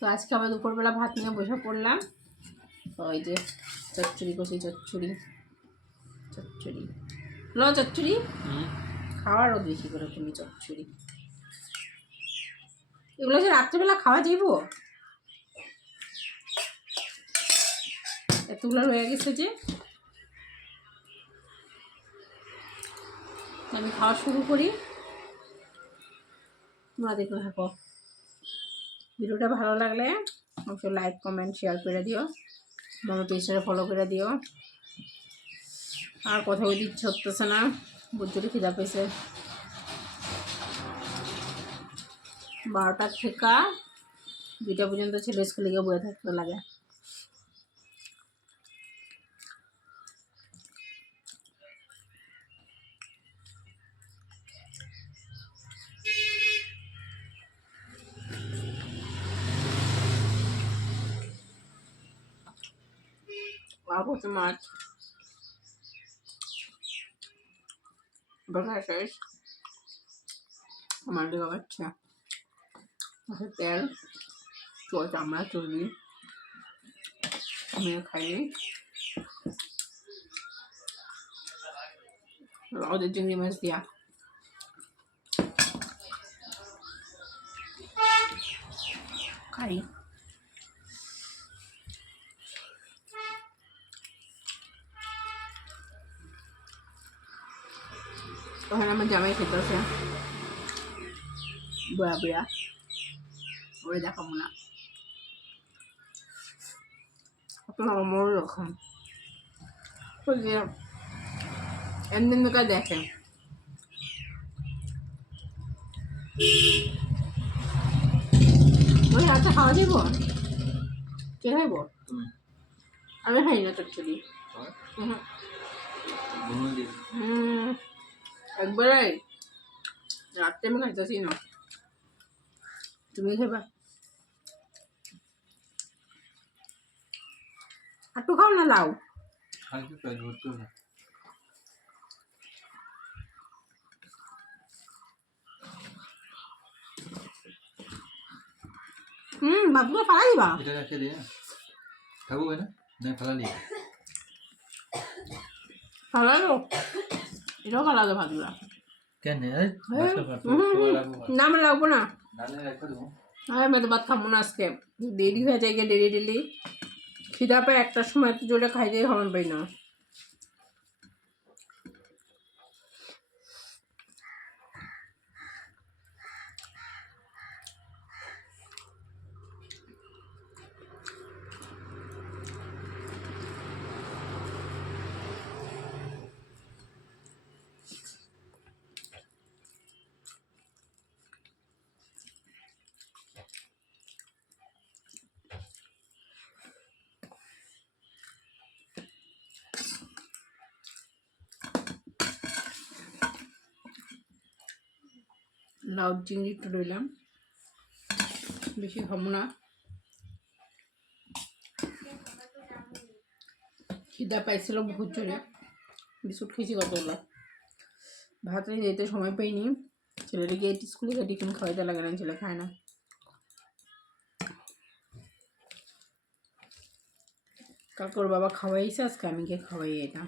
তো আজকে আবার দুপুরবেলা ভাত নিয়ে বসে পড়লাম। ওই যে চচ্চড়ি কষি, চচ্চড়ি চচ্চড়ি খাওয়ারও বেশি করে তুমি চচ্চড়ি। এগুলো যে রাত্রিবেলা খাওয়া যাইব, এতগুলো রয়ে গেছে যে। আমি খাওয়া শুরু করি, তোমরা দেখতে থাকো। ভিডিওটা ভালো লাগলে অবশ্যই লাইক কমেন্ট শেয়ার করে দিও, আমার পেজটা ফলো করে দিও। আর কথা বলতে ইচ্ছে হতেছে না, বুঝতে খিদা পেয়েছে। 12টার থেকে 2টা পর্যন্ত ছেলে স্কুলে গিয়ে বয়ে থাকতে লাগে। কত মাছ দেখা শেষ, আমার দিকে বাচ্চা তেল চল চামড়া চর্বি আমি খাইনি। ওদের চিংড়ি মাছ দিয়া খাই। ওখানে আমার জামাই খেতেছে বয়া বয়া, ওরে দেখাবো না আমার রকম এমনি মেকা দেখে। ওই আচ্ছা খাওয়া দিব, কে খাইব? আমি খাই না চচ্চড়ি। একবারে রাত্রে আমি খাইতেছি না, তুমি খাইবা? একটু খাও না, লাও ভাতগুলো ফালাই দিবা। এটা রেখে দিয়ে খাবো না, না ফালালি ফালালো, এটাও ফালালো ভাতগুলা কেন? না আমার লাগবো না, রেখে দেবো। আমি তো ভাত খাবো না আজকে, দেরি হয়ে যায়, ডেলি খিদা পায় 1টার সময়, একটু জোরে খাই দিয়ে হরণ পাই না। লাউ চিংড়ি একটু রইলাম, বেশি খাবো না, খিদা পাইছিল বহুত জোরে। বিস্কুট খেয়েছি কতগুলো, ভাত নিয়ে যেতে সময় পাইনি। ছেলেটা গিয়ে স্কুলে গিয়ে টিফিন খাওয়াইতে লাগে না, ছেলে খায় না। কাকুর বাবা খাওয়াইছে, আজকে আমি কে খাওয়াই এলাম,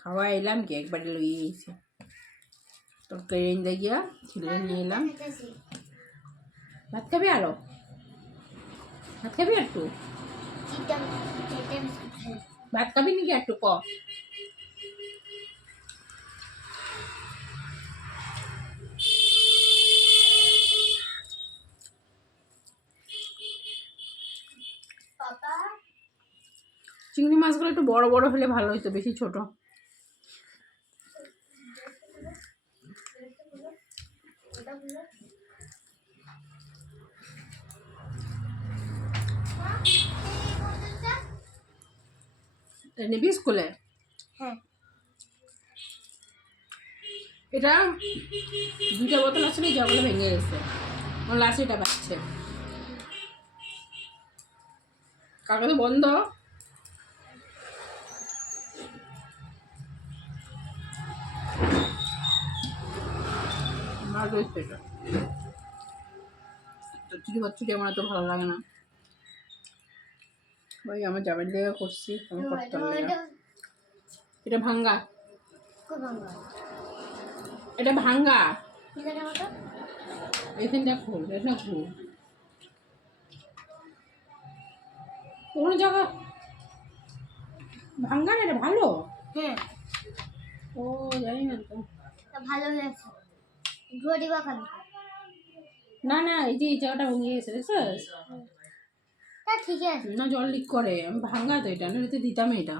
খাওয়াই এলাম কি একবারে লইয়ে এসে তরকারি এনে গিয়া ছেলে নিয়ে এলাম। ভাত খাবি আরো? ভাত খাবি একটু? ভাত খাবি নাকি একটু? ক চিংড়ি মাছগুলো একটু বড় বড় হলে ভালো হইতো, বেশি ছোট। নিবি স্কুলে? হ্যাঁ, এটা 2টা বোতল আসলে জগলে ভেঙে গেছে, আমার লাস্ট এটা পাচ্ছে। কাগজে বন্ধ, চচ্চড়ি আমার এত ভালো লাগে না। ওই আমার জামাইয়ের জায়গা করছি আমার কর্তার লেগা। এটা ভাঙ্গা, এটা ভাঙ্গা। এখানটা খোল, এটা খোল। কোনো জায়গা ভাঙ্গা না, এটা ভালো। হ্যাঁ ও জানি না তো। ভালো হয়েছে ঘড়ি বা খালি না না, এই যে এই জায়গাটা ভেঙে গেছে দেখছিস? তা ঠিক আছে না জল লিক করে, আমি ভাঙ্গা তো এটা, নইলে তো দিতাম এটা।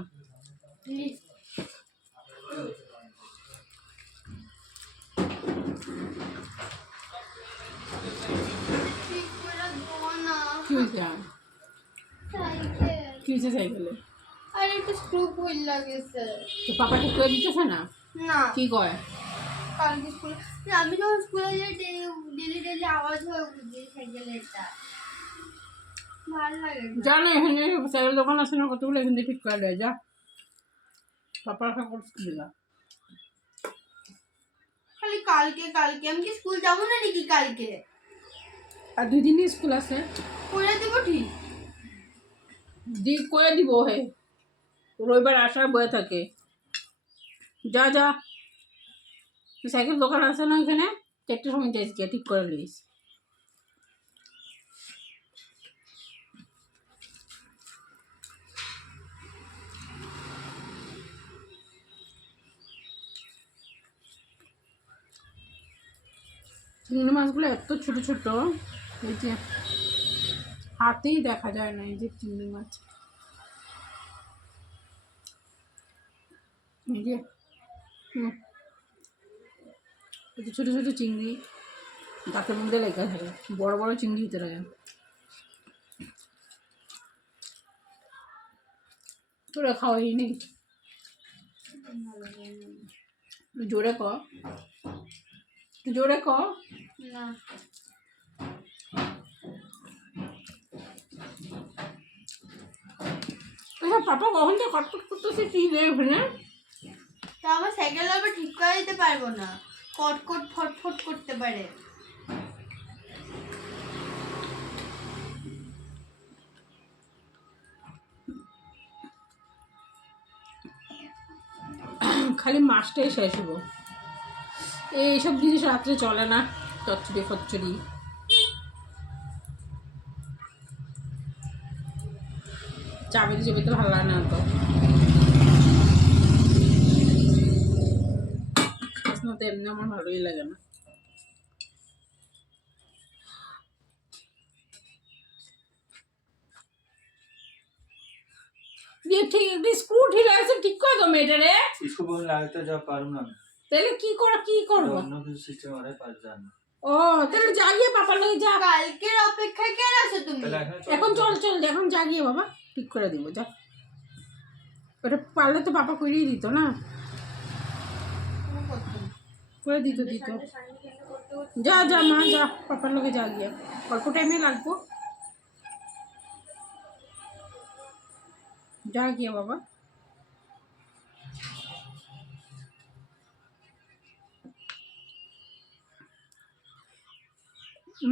কি হয়েছে? কি হয়েছে সাইকেলে? আরে একটা স্ক্রু খুল লাগেছে তো পাপা ঠিক করে দিতেছে না? না কি কয়? কালকে স্কুলে আমি যখন স্কুলে যাই ডেলি ডেলি আওয়াজ হয় বুঝি সাইকেলেরটা ভালো লাগে না। জানো এখানে সাইকেল দোকান আছে না কতগুলো, এখান থেকে ঠিক করে দেয়। যা পাপা রাখা করতে দিলা। খালি কালকে কালকে আমি কি স্কুল যাবো না নাকি কালকে? আর 2 দিনই স্কুল আছে। করে দেবো ঠিক ঠিক করে দিব হে, রবিবার আসার বয়ে থাকে। যা যা, সাইকেল দোকান আছে না এখানে, 4টার সময় যাইস গিয়ে ঠিক করে লিস। চিংড়ি মাছগুলো এত ছোট ছোট, এই যে হাতেই দেখা যায় না। এই যে চিংড়ি মাছ, এই যে এই যে ছোট ছোট চিংড়ি দাঁতের মধ্যে লেগে থাকে, বড় বড় চিংড়ি দিতে লাগে। তোরা খাওয়াই নেই, জোরে ক, জোরে ক। না আচ্ছা পাপা কখন তো কটকট করতেছে কি রে ওখানে? তা আমার সাইকেল আবার ঠিক করে দিতে পারবো না, কটকট ফটফট করতে পারে। খালি মাছটাই শেষ হবো, এইসব জিনিস রাত্রে চলে না। চচ্চড়ি ফচ্চড়ি চাবির তো ভালো লাগে না তো, তো এমনি আমার ভালোই লাগে না। দিয়ে ঠিক একটু স্ক্রু ঢিলা আছে, ঠিক করে দাও মেয়েটারে। इसको बोल लागते जा पारूं ना তাহলে কি করবো? অন্য কিছু সিস্টেম আরে পার জান ও তাহলে জাগিয়ে পাপার লাগে যা। কালকের অপেক্ষায় কেন আছো তুমি? তাহলে এখন চল চল, এখন জাগিয়ে বাবা ঠিক করে দিব যা। ওটা পারলে তো পাপা করিয়ে দিত না, করে দিত। যা যা মা যা, পাপার লোকে যা গিয়া, অল্প টাইমে লাগবো, যা গিয়া বাবা।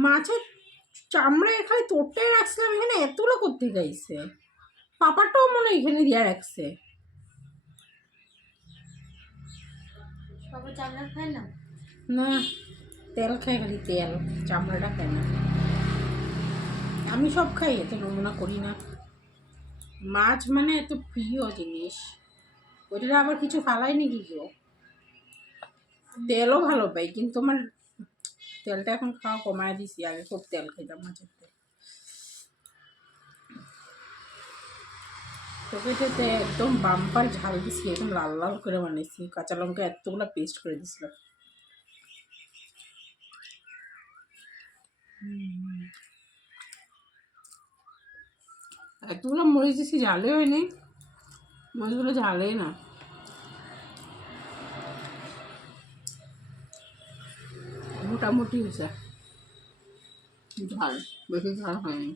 মাছের চামড়া এখানে তোরটাই রাখছিলাম, এখানে এতগুলো করতে গাইছে। পাপারটাও মনে হয় এখানে দিয়া রাখছে। বাবা চামড়া খায় না? না তেল খায়, খালি তেল, চামড়াটা খায় না। আমি সব খাই, এত নমুনা করি না। মাছ মানে এত প্রিয় জিনিস, ওইটা আবার কিছু ফালাই নাকি কেউ। তেলও ভালো পাই, কিন্তু আমার তেলটা এখন খাওয়া কমায় দিছি, আগে খুব তেল খেতাম মাছের তেল। তোকে একদম বাম্পার ঝাল দিছি, একদম লাল লাল করে বানিয়েছি, কাঁচা লঙ্কা এতগুলো পেস্ট করে দিছিলাম। এতগুলো মরিচ দিছি, ঝালে হয়নি, মরিচগুলো ঝালেই না। মোটামুটি হয়েছে ঝাল, বেশি ঝাল হয়নি।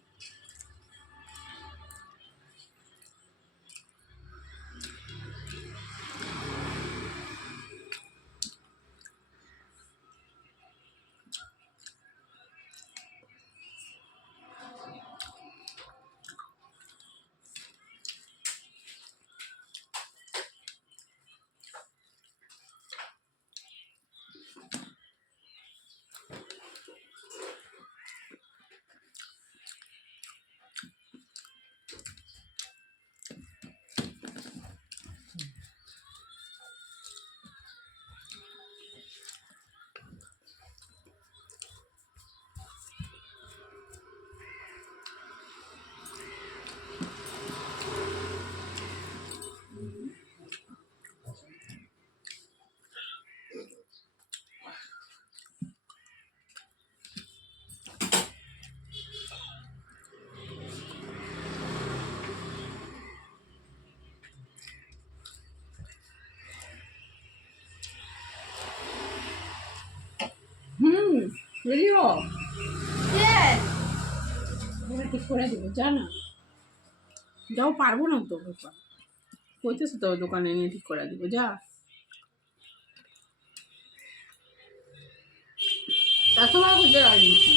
রেডি হ Yes. ওরা ঠিক করে দেবো যা না যাও পারবো না তো বাবা কইতেছো তো দোকানে নিয়ে ঠিক করে দেবো যা এত বার করতে রাখছি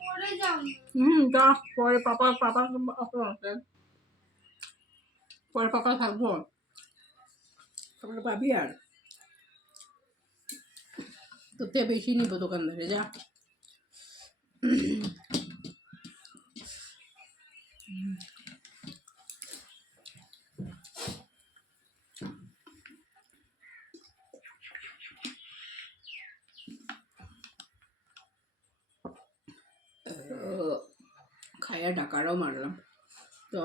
পরে যাও। যা পরে পাপা আছে পরে পাপা থাকবো তারপরে পাবি আর তোর থেকে বেশি নিবো দোকানদারে যা খাইয়া ডাকারও মারলাম তো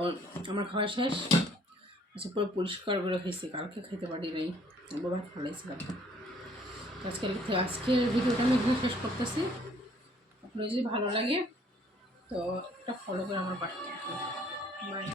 আমার খাওয়া শেষ আচ্ছা পুরো পরিষ্কার করে খেয়েছি কালকে খেতে পারি নাই বাবা ফেলাইছিলাম আজকের ভিডিওটা আমি এখানে শেষ করতেছি আপনার যদি ভালো লাগে তো একটা ফলো করে আমার পাশে থাকবেন বাই